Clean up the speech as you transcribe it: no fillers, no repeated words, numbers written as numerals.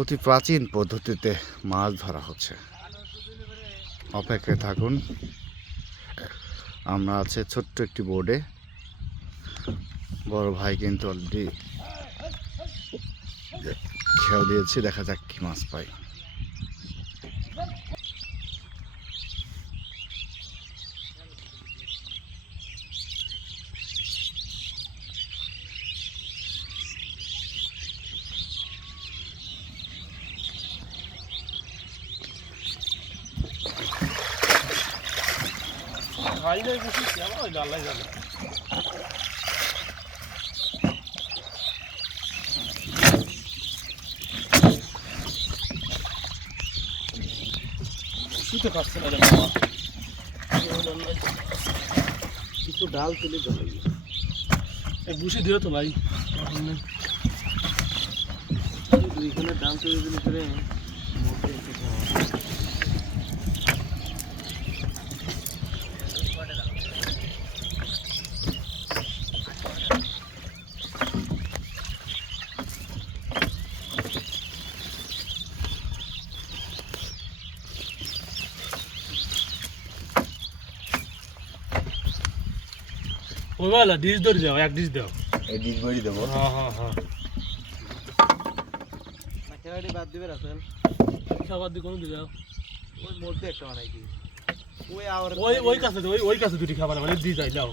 অতি প্রাচীন পদ্ধতিতে মাছ ধরা হচ্ছে। অপেক্ষায় থাকুন। আমরা আছে ছোট্ট একটি বোর্ডে, বড় ভাই কিন্তু অলরেডি খেয়াল দিয়েছে, দেখা যাক কি মাছ পাই। শুতে পারছে না রে বাবা, কিছু ডাল তুলে দেবে, বুঝে দিও তো ভাই। দুইখানে ডাল তুলে দিলে করে ওই বলা ডিশ ধরে যাও, এক ডিশ দাও। এই ডিশ বড়ি দেবো। হ্যাঁ হ্যাঁ হ্যাঁ, খেলাটি বাদ দিবে রাসেল, খাবার দিয়ে কোনো দিবে ওই মধ্যে একটা বানাই দিই। ওই কাছে ওই কাছে দুটি খাবার মানে দিয়ে যাই যাও।